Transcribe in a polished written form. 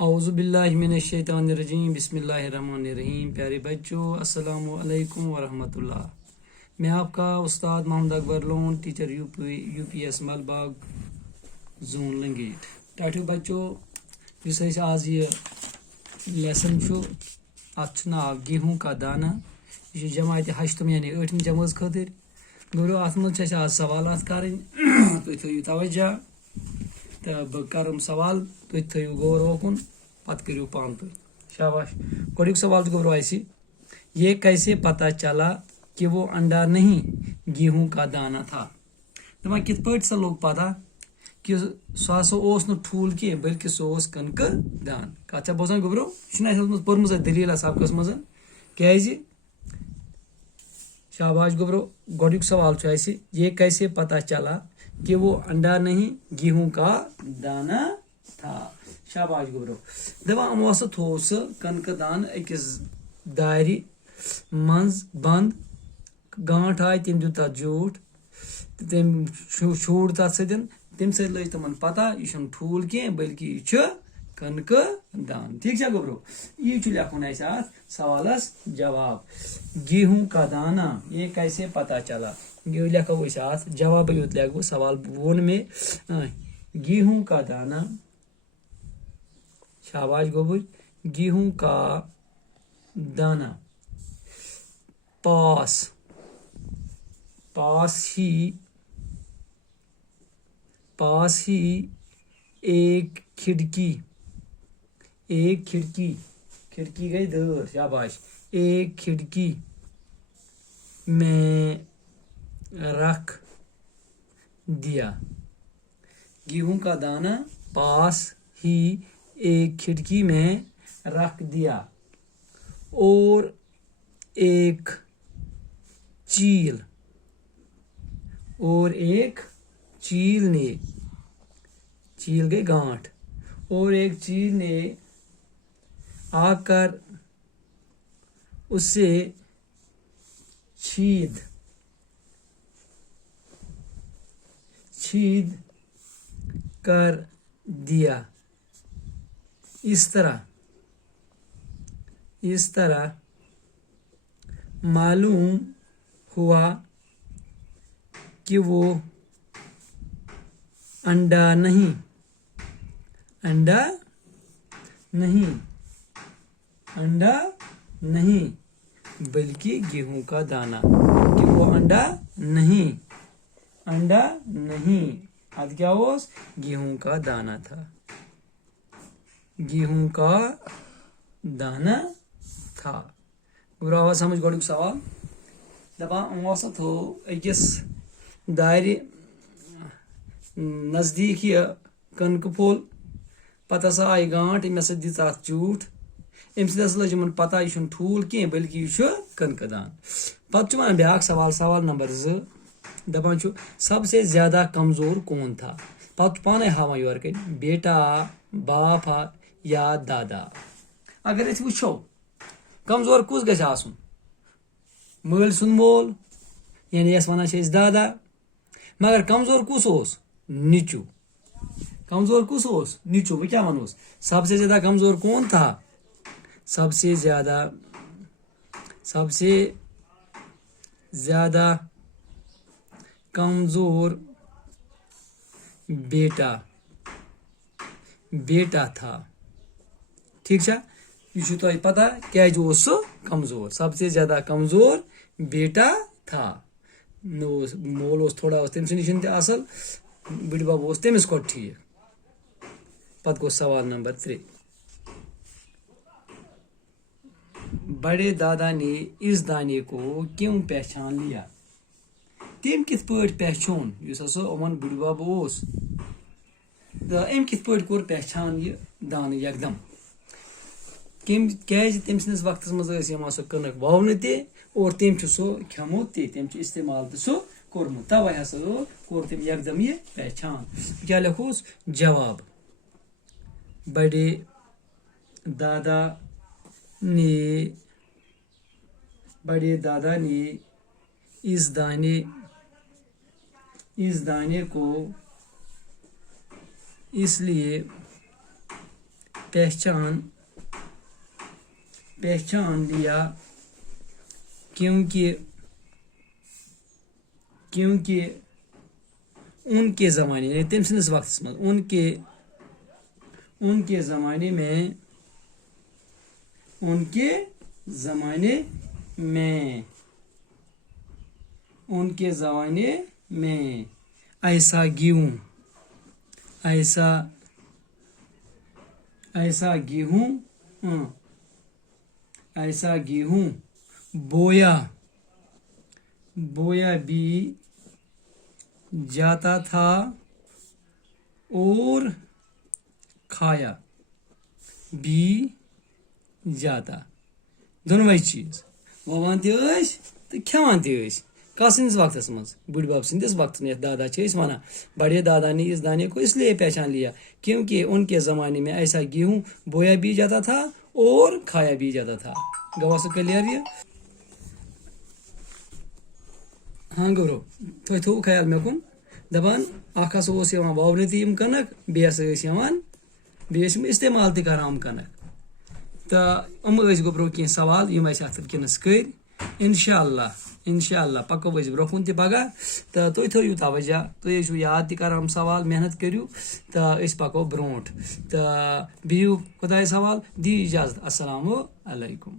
اعوذ باللہ من الشیطان الرجیم بسم اللہ الرحمن الرحیم. پیارے بچوں السلام علیکم ورحمۃ اللہ. میں آپ کا استاد Muhammad Akbar Lone teacher U P S Mal Bagh zone Langate. Tattoo بچوں اس آج یہ لیسن ات ناو گیہوں کا دانہ. یہ جماعت ہشتم یعنی 8 جماعت خاطر گورو ات مجھ آج سوالات کریں. تھی تھو توجہ تو بہ کرم سوال تھی تھو غور اوکن پتہ کرو پان پہ. شاباش. گوڑیک سوال گورو ایسی: یہ کیسے پتہ چلا کہ وہ انڈا نہیں گیہوں کا دانہ تھا؟ دپان کت پٲٹھۍ سا لوگ پتہ کہ سُہ ہسا اوس نہٕ ٹھوٗل کینٛہہ بلکہ سُہ اوس کٕنکہٕ دان. کتھ چھا بوزان گوبرو؟ یہ چھُنہٕ اَسہِ اوسمُت پٔرمٕژ دٔلیٖل سبقس منٛز. کیازِ؟ شاباش گوبرو. گوڑیک سوال چھُ اَسہِ: یہ کیسے پتہ چلا کہ وہ انڈا نہیں گیہوں کا دانہ تھا؟ شاباش گوبرو. دپان یِمو ہسا تھوو سُہ کٕنکہٕ دان أکِس دارِ منٛز بنٛد. گانٛٹھ آیہِ تٔمۍ دیُت تتھ زیوٗٹھ تہٕ تٔمۍ شوٗر تتھ سۭتۍ. تمہِ سۭتۍ لٔج تِمن پتہ یہِ چھُنہٕ ٹھوٗل کینٛہہ بلکہ یہِ چھُ کٕنکہٕ دان. ٹھیک چھا گوبرو؟ یی چھُ لیکھُن اَسہِ اتھ سوالس جواب. گیہوں کا دانہ یہ کیسے پتہ چلا؟ یہ لیکھو أسۍ اتھ جواب یوت لیکھٕ بہٕ. سوال ووٚن مےٚ گیہوں کا دانہ. شاباش گوبر. گیہوں کا دانہ پاس ہی ایک کھڑکی گئی دور. شاباش. ایک کھڑکی میں رکھ دیا. گیہوں کا دانہ پاس ہی ایک کھڑکی میں رکھ دیا اور ایک چیل نے چیل گئی گانٹھ. اور ایک چیل نے آ کر اسے چھید کر دیا. اس طرح معلوم ہوا کہ وہ انڈا نہیں بلکہ گیہوں کا دانہ. کہ وہ انڈا نہیں اد کیا ہوس؟ گیہوں کا دانہ تھا. گیہوں کا دانہ تھا. گراوا سمجھ گوڑیک سوال. دپان یِمو ہسا تھو أکِس دارِ نزدیٖک یہِ کٕنکہٕ پھوٚل. پتہٕ ہسا آیہِ گانٹھ. أمۍ ہسا دِژ اتھ زیوٗٹھ. امہِ سۭتۍ ہسا لٔج یِمن پتہ یہِ چھُنہٕ ٹھوٗل کینٛہہ بلکہ یہِ چھُ کٕنکہٕ دان. پتہٕ چھُ ونان بیاکھ سوال نمبر 2. دپان چھُ سب سے زیادہ کمزور کون تھا؟ پتہٕ چھُ پانے ہاوان یورٕ کٔنۍ بیٹا باپ یا دادا. اگر أسۍ وٕچھو کمزور کُس گژھِ آسُن؟ مٲلۍ سُنٛد مول یعنی یس ونان چھِ أسۍ دادا. مگر کمزور کُس اوس؟ نیچو. کمزور کُس اوس؟ نیچو. بہٕ کیٛاہ ونوس؟ سب سے زیادہ کمزور کون تھا؟ سب سے زیادہ کمزور بیٹا تھا. ٹھیک چھا؟ یہ چھو تۄہہِ پتہ کیٛازِ اوس سُہ کمزور؟ سب سے زیادہ کمزور بیٹا تھا. مول اوس تھوڑا تٔمۍ سٕے نِش تہِ اصل. بٕڈبب اوس تٔمِس کھۄتہٕ ٹھیٖک. پتہٕ گوٚو سوال نمبر 3. بڑے دادا نے اس دانے کو کیوں پہچان لیا؟ تٔمۍ کِتھ پٲٹھۍ پہچون یُس ہسا یِمن بٕڈبب اوس تہٕ أمۍ کِتھ پٲٹھۍ کوٚر پہچان یہِ دانہٕ یکدم؟ کیٛازِ تٔمۍ سٕنٛدِس وقتس منٛز ٲسۍ یِوان سۄ کٕنک وونہٕ تہِ اور تٔمۍ چھُ سُہ کھیوٚمُت تہِ. تٔمۍ چھُ استعمال تہِ سُہ کوٚرمُت. توے ہسا کوٚر تٔمۍ یکدم یہِ پہچان. کیٛاہ لیکھوس؟ جواب. بڑے دادا نے اس دانے کو اس لیے پہچان لیا کیونکہ ان کے زمانے یعنی تم سندس وقت میں ان کے زمانے میں ایسا گیہوں بویا بھی جاتا تھا اور کھایا بھی جاتا دونوے چیز ووان تہ تو کھیوان تہ کس سندس وقت مز بڑ بب سندس وقت میں دادا ونان بڑے دادا نے اس دانے کو اس لیے پہچان لیا کیونکہ ان کے زمانے میں ایسا گیہوں بویا بھی جاتا تھا اور کھایا بھی جاتا تھا. گوا سو کلیئر یہ ہاں گورو تھی تھو خیال مے کن دپان اخ ہسا اوس یوان واونہ تہ یم کنک بیٚیہِ ہسا ٲسۍ یوان بیٚیہِ ٲسۍ یِم استعمال تہ کران یم کنک تہٕ ٲسۍ گوٚبرو کینٛہہ سوال یم اَسہِ اتھ وٕنکٮ۪نس کٔرۍ انشاء اللہ پکو أسۍ برونٛہہ کُن تہِ پگاہ تہٕ تُہۍ تھٲیِو توجہ تُہۍ ٲسِو یاد تہِ کران یم سوال محنت کٔرِو تہٕ أسۍ پکو برونٛٹھ تہٕ بِہِو خۄدایس حوال دِیِو اجازت السلام علیکم.